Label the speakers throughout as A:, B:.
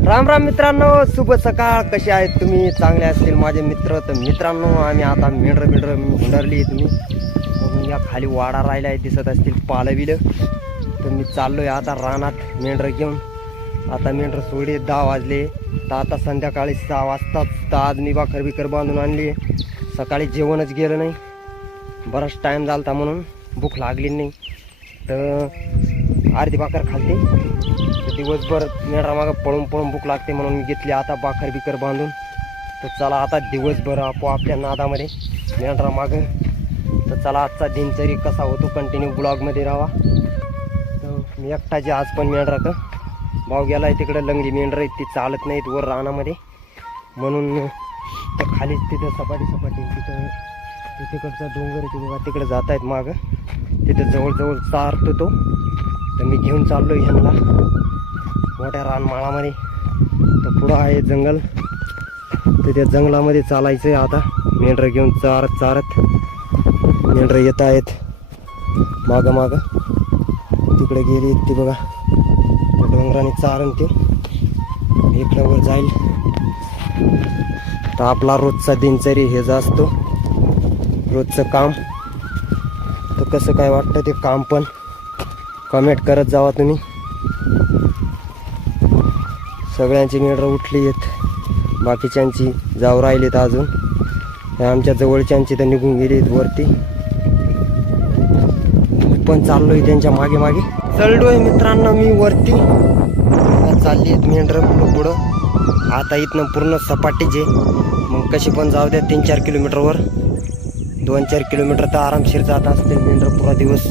A: राम राम मित्रांनो शुभ सकाळ. कसे आहेत तुम्ही? चांगले असतील माझे मित्र. तर मित्रांनो आम्ही आता मेंढर मेंढर हुंडरली तुम्ही. या खाली वाडा राहिला आहे दिसत असतील पालविलं. तर मी आहे आता रानात मेंढर घेऊन. आता मेंढर सोडे दहा वाजले. तर आता संध्याकाळी सहा वाजताच तर आज मी बाखर बिकर बांधून आणली सकाळी जेवणच गेलं नाही. बराच टाईम झाला होता म्हणून भूक लागली नाही. तर अर्धी भाकर खाल्ली. तर दिवसभर मेंढरामागं पळून पळून भूक लागते म्हणून मी घेतली आता बाखर बिकर बांधून. तर चला आता दिवसभर आपोआपल्या नादामध्ये मेंढरा मागं तर चला आजचा दिनचरी कसा होतो कंटिन्यू ब्लॉगमध्ये राहा तर मी एकटाचे आज पण मेंढरा तर भाव गेला आहे तिकडं लंगडी मेंढरं आहेत ती चालत नाहीत वर रानामध्ये. म्हणून तर खालीच तिथं सपाटी सपाटी तिथं ते तिकडचा डोंगर आहे बघा तिकडे जात आहेत मागं. तिथं जवळजवळ चारतो तो. तर मी घेऊन चाललो ह्यांना. मोठ्या रानमाळामध्ये तर पुढं आहे जंगल. तर त्या जंगलामध्ये चालायचं आहे आता. मेंढरं घेऊन चारत चारत. मेंढरं येत आहेत. मागं मागं. तिकडे गेली ती बघा. डोंगराने चारण ते. इकडं वर जाईल. तर आपला रोजचा दिनचरी हे जा असतो. रोजचं काम. तर कसं काय वाटतं ते काम पण? कमेंट करत जावा तुम्ही. सगळ्यांची मेंढरं उठली आहेत. बाकीच्यांची जाऊ राहिलीत अजून. आमच्या जवळच्यांची तर निघून गेली आहेत वरती. मी पण चाललोय त्यांच्या मागे मागे. चढलोय मित्रांनो मी वरती. चालली आहेत मेंढर पुढं पुढं. आता इथनं पूर्ण सपाटीचे. मग कशी पण जाऊ द्या तीन चार किलोमीटरवर. दोन चार किलोमीटर तर आरामशीर जात असते मेंढर पुरा दिवस.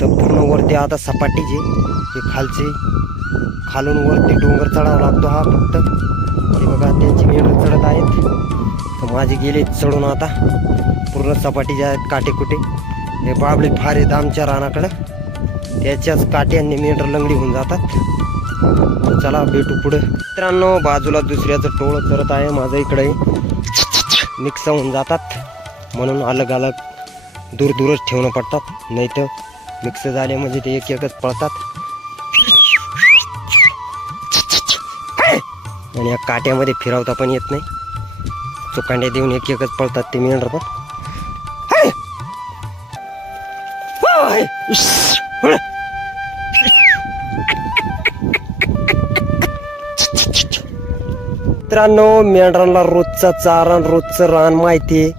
A: तर पूर्ण वरती आता सपाटीचे हे खालचे खालून वरती डोंगर चढावा लागतो हा फक्त. ते बघा त्यांची मेंढर चढत आहेत. तर माझे गेले चढून आता. पूर्ण सपाटीचे आहेत काटे कुटे हे बाबळे फार आहेत आमच्या रानाकडं. त्याच्याच काट्यांनी मेंढर लंगडी होऊन जातात. तर चला भेटू पुढे. मित्रांनो बाजूला दुसऱ्याचं टोळं चरत आहे. माझं इकडे मिक्स होऊन जातात. म्हणून अलग अलग दूर दूरच ठेवणं पडतात. नाही तर मिक्स झाले म्हणजे ते एक एकच पळतात. आणि या काट्यामध्ये फिरवता पण येत नाही. चुकांड्या देऊन एक एकच पळतात ते मेंढर पण मित्रांनो मेंढरांना रोजचा चारण रोजचं रान माहिती आहे.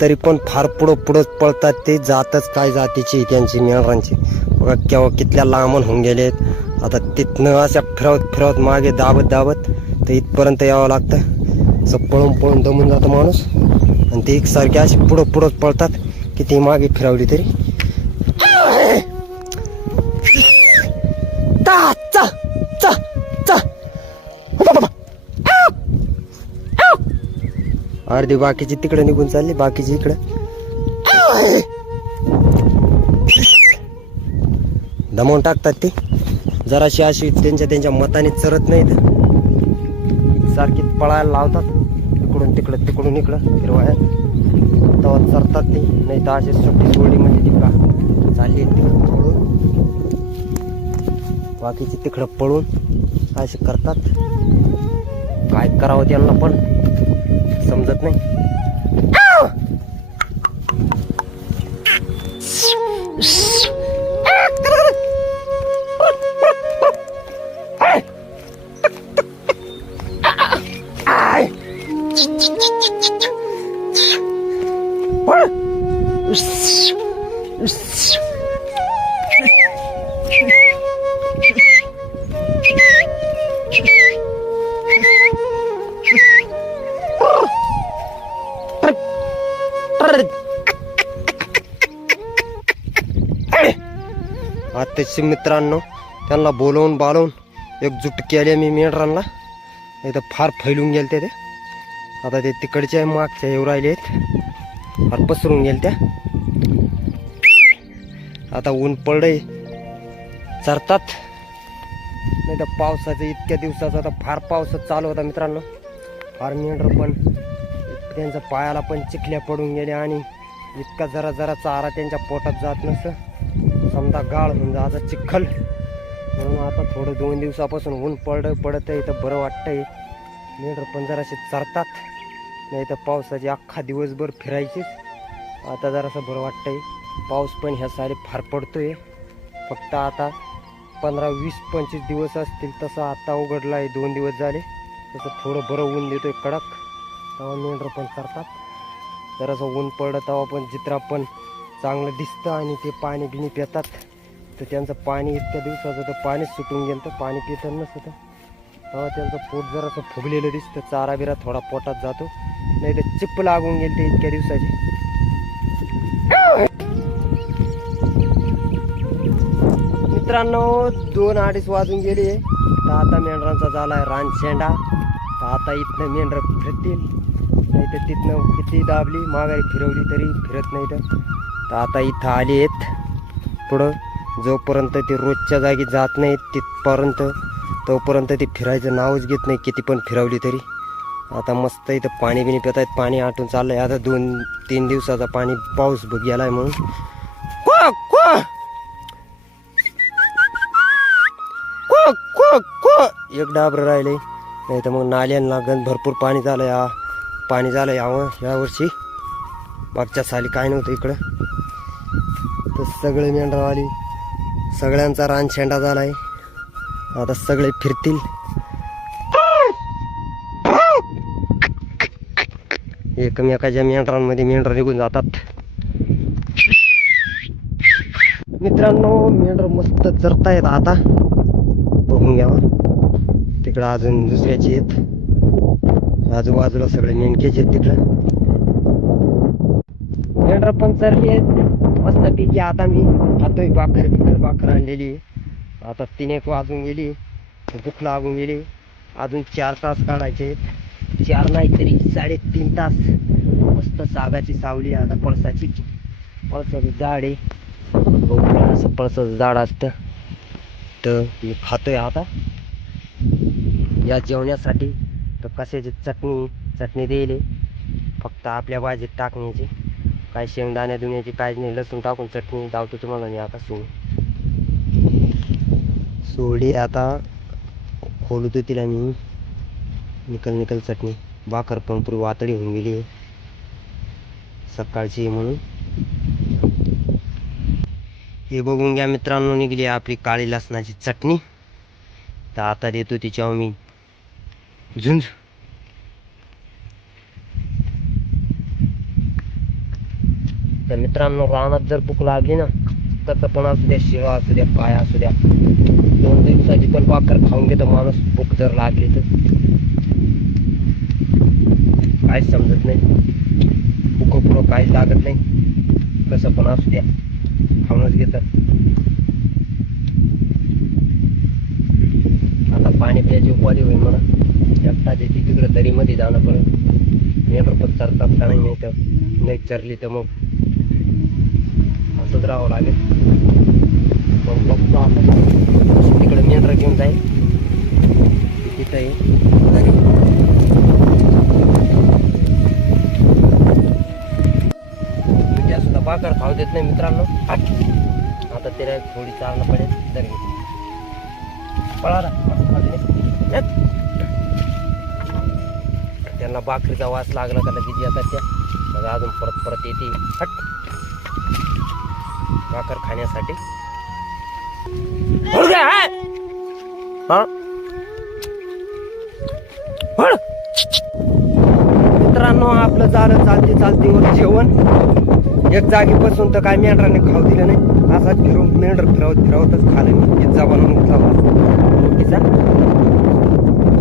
A: तरी पण फार पुढं पुढं पळतात ते जातच काय जातीची त्यांची मेंढरांची. बघा केव्हा कितल्या लांबून होऊन गेलेत. आता तिथनं अशा फिरवत फिरवत मागे दाबत दाबत तर इथपर्यंत यावं लागतं. असं पळून पळून दमून जातं माणूस. आणि ते एकसारखे असे पुढं पुढंच पळतात की ती मागे फिरवली तरी. अर्धी बाकीची तिकडे निघून चालली बाकीची इकडे. दमवून टाकतात ते. जराशी अशी त्यांच्या त्यांच्या मताने चरत नाहीत. सारखी पळायला लावतात. इकडून तिकडं तिकडून इकडं फिरवाया तेव्हा चरतात ते नाही तर अशी सुट्टी सोडली म्हणजे ती का चालली तिकडं पळून. बाकीची तिकडं पळून असे करतात? काय करावं त्यांना पण समजत नाही. आताचे मित्रांनो त्यांना बोलवून बालवून एकजूट केले मी मेंढरांना. नाही तर फार फैलून गेले ते. आता ते तिकडच्या मागच्या येऊ राहिले आहेत फार पसरून गेल त्या. आता ऊन पडले चरतात. नाही तर पावसाचं इतक्या दिवसाचा आता फार पाऊस चालू होता मित्रांनो. फार मेंढर पण त्यांच्या पायाला पण चिखल्या पडून गेल्या आणि इतका जरा जरा चारा त्यांच्या पोटात जात नसतं. समजा गाळ होऊन आता चिखल. म्हणून आता थोडं दोन दिवसापासून ऊन पड पडत आहे तर बरं वाटतंय. मेंढर पण जरासे चरतात. नाही तर पावसाची अख्खा दिवसभर फिरायचीच आता जरासं बरं वाटतंय. पाऊस पण ह्या सारे फार पडतोय. फक्त आता पंधरा वीस पंचवीस दिवस असतील तसं आता उघडलं आहे दोन दिवस झाले. तसं थोडं बरं ऊन देतोय कडक. तेव्हा मेंढर पण करतात. जरासं ऊन पडलं तेव्हा पण चित्रा पण चांगलं दिसतं आणि ते पाणी बिणी पितात. तर त्यांचं पाणी इतक्या दिवसाचं तर पाणीच सुटून गेलं तर पाणी पितं नसतं तेव्हा त्यांचं पोट जरासं फुगलेलं दिसतं. चारा बिरा थोडा पोटात जातो. नाही तर चिप्प लागून गेल ते इतक्या दिवसाची. मित्रांनो दोन अडीच वाजून गेले. तर आता मेंढरांचा झाला आहे रानशेंडा तर आता इथनं मेंढर फिरतील. नाही तर तिथनं किती दाबली माघारी फिरवली तरी फिरत नाही तर. तर आता इथं आली आहेत पुढं जोपर्यंत ते रोजच्या जागी जात नाहीत तिथपर्यंत तोपर्यंत ते फिरायचं नावच घेत नाही किती पण फिरवली तरी. आता मस्त इथं पाणी बिणी पित आहेत पाणी आटून चाललं आहे आता दोन तीन दिवसाचा पाणी पाऊस बघ गेलाय म्हणून. क्वा, क्वा. क्वा, क्वा, क्वा. एक डाबर राहिले नाही तर मग नाल्यांना गंज भरपूर पाणी झालं या पाणी झालं यावं यावर्षी मागच्या साली काय नव्हतं इकडं. तर सगळे मेंढरावाली सगळ्यांचा रानशेंडा झाला झालाय. आता सगळे फिरतील. एकमेकाच्या मेंढरांमध्ये मेंढर निघून जातात. मित्रांनो मेंढर मस्त चरतायत आता. बघून घ्यावा तिकडं अजून दुसऱ्याचे आहेत. आजूबाजूला सगळे मेंढक्याचे आहेत तिकडं. मेंढर पण चरली आहेत. मस्त पैकी आता मी खातोय भाकर बिकर बाकर आणलेली आहे. आता तीन एक वाजून गेली. भूक लागून गेली. अजून चार तास काढायचे. चार नाही तरी साडेतीन तास मस्त सागाची सावली आहे. आता पळसाची. पळसाचं झाड आहे. असं पळसाचं झाड असतं. तर मी खातोय आता. या जेवण्यासाठी तर कशाची चटणी? चटणी देईल फक्त आपल्या भाजीत टाकण्याची. काय शेंगदाण्या धुण्याची काहीच नाही. लसूण टाकून चटणी दावतो तुम्हाला मी आता सोडून. सोडी आता खोलतो तिला मी. निकल निकल चटणी. भाकर पण पुरी वातडी होऊन गेली. आहे. सकाळची म्हणून. हे बघून घ्या मित्रांनो निघली आपली काळी लसणाची चटणी. तर आता देतो तिच्यावर मी. झुंज. तर मित्रांनो रानात जर भूक लागली ना रक्ताचा पण असू द्या शिळा असू द्या पाय असू द्या. दोन दिवसाची पण भाकर खाऊन घेतो माणूस. भूक जर लागली तर. काहीच समजत नाही. भूकपुरं काहीच लागत नाही. कसं पण असू द्या. खाऊनच घेतात. आता पाणी प्यायची उपाधी होईल मला एकटाचे येते तिकडे दरीमध्ये जाणं पडेल. मेंढर पण चरतात का नाही तर नाही चरली तर मग. हसत राहावं लागेल. मग बघतो आपण तिकडे मेंढर घेऊन जाईल. तिथं आहे दरी. सुद्धा खाऊ देत नाही मित्रांनो. आता तिला थोडी चालणं पडेल दरी पळा त्यांना भाकरीचा वास लागला का लगेच येतात त्या. मग अजून परत परत येते हट. भाकर खाण्यासाठी. हा? मित्रांनो आपलं झालं चालते चालते वर जेवण. एक जागी बसून तर काय मेंढराने खाऊ दिलं नाही. असाच फिरून मेंढर फिरवत फिरवतच खाल्लं मी. पिझ्झा बनवून खावा पिझ्झा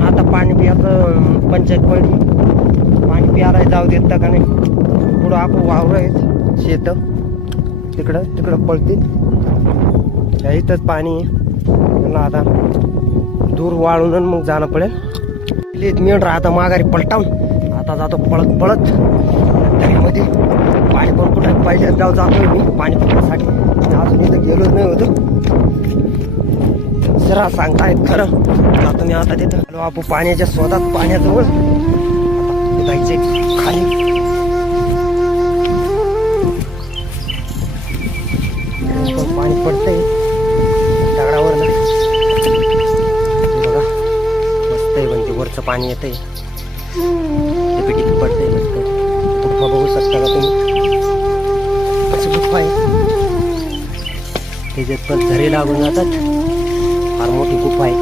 A: आता पाणी पियाचं पंचायत पडली पाणी प्यायला जाऊ देत का नाही? पुढं आपण वावर आहेत शेत. तिकडं तिकडं पळतील. त्या इथंच पाणी आता दूर वाळून मग जाणं पडेल. लेत राहता माघारी पलटावून आता जातो पळत पळत. दरीमध्ये पाणी पण कुठं पाहिजे जाऊ जातोय मी. पाणी पिण्यासाठी अजून इथं गेलोच नाही होतो जरा सांगतायत खरं. जातो मी आता तिथं बापू पाण्याच्या स्वतःच पाण्याजवळ. जायचे खाली. पाणी पडतंय. दगडावर बघा. मस्त आहे पण ते वरचं पाणी येतंय. ते पिटीत पडतंय मस्त गुफा बघू शकता का तुम्ही? अशी गुफा आहे. त्याच्यात पण झरे लागून जातात. फार मोठी गुफा आहे.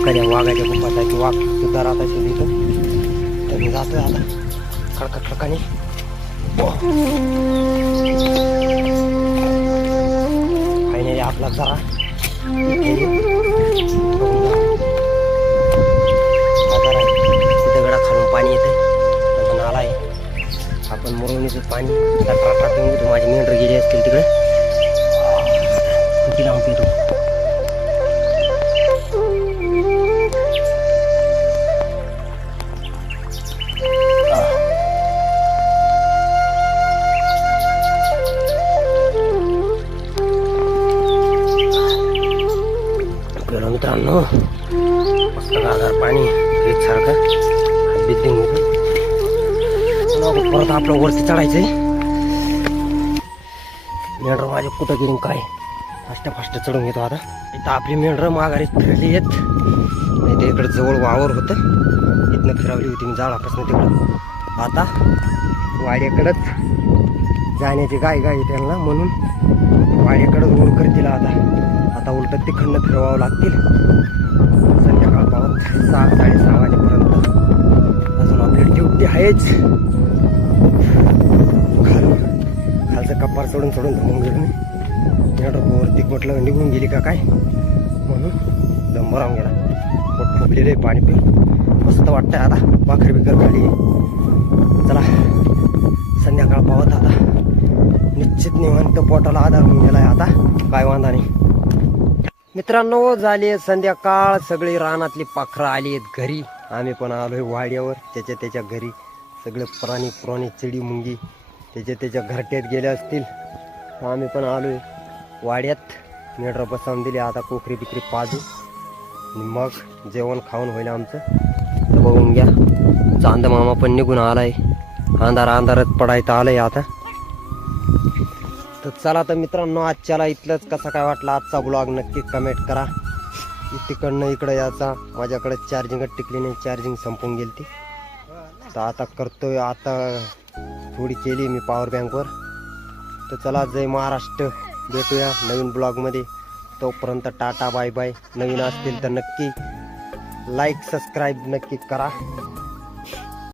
A: एखाद्या वाघाच्या गुफात आहे की वाघ सुद्धा राहत असेल इथं. तर मी जातोय आता. खडखडखडकाने खडकाने फायनली जरा दगडा खालून पाणी येतं नाला आहे. आपण मुरवणीचं पाणी ट्रॅक्टर पिऊन घेतो माझी मेंढर गेली असतील तिकडे. किती लावून पितो? आता आपलं वरती चढायचंय. मेंढर माझे कुठं गेली काय? फास्ट फास्ट चढून घेतो आता. इथं आपली मेंढर माघारी फिरली आहेत. नाही ते इकडं जवळ वावर होतं. इथनं फिरवली होती मी झाडापासून तिकडं. आता वाड्याकडंच जाण्याची गाय गाय आहे त्यांना म्हणून वाड्याकडंच ओढ करतील आता. आता उलट तिकडनं फिरवावं लागतील. संध्याकाळ पावत सहा साडेसहा वाजेपर्यंत. अजून आपली ड्युटी आहेच. पार सोडून सोडून थांबून गेलो मी वरती म्हटलं निघून गेली का काय? म्हणून दंब राहून गेला पोट फुगलेलं आहे पाणी पी मस्त वाटतंय आता. भाकर बिकर खाली. चला. संध्याकाळ पावत आता. निश्चित निवंत पोटाला आधार होऊन गेलाय आता. काय वांधा नाही. मित्रांनो झाली संध्याकाळ. सगळी रानातली पाखरं आली आहेत घरी. आम्ही पण आलोय वाड्यावर. त्याच्या त्याच्या घरी. सगळे प्राणी पुराणी चिडी मुंगी. त्याच्या त्याच्या घरट्यात गेले असतील. तर आम्ही पण आलोय वाड्यात मेढरं बसवून दिली. आता कोकरी बिकरी पाजू. आणि मग जेवण खाऊन होईल आमचं. तर बघून घ्या. चांद मामा पण निघून आलाय. अंधार अंधारच पडायचं आलंय आता. तर चला तर मित्रांनो आजच्याला इथलंच कसा काय वाटला आजचा ब्लॉग नक्की कमेंट करा. तिकडनं इकडं याचा माझ्याकडे चार्जिंगच टिकली नाही. चार्जिंग संपून गेली ती तर आता करतोय. आता थोडी केली मी पॉवर बँकवर तर चला जय महाराष्ट्र. भेटूया नवीन ब्लॉगमध्ये तोपर्यंत टाटा बाय बाय नवीन असतील तर नक्की लाईक सबस्क्राईब नक्की करा.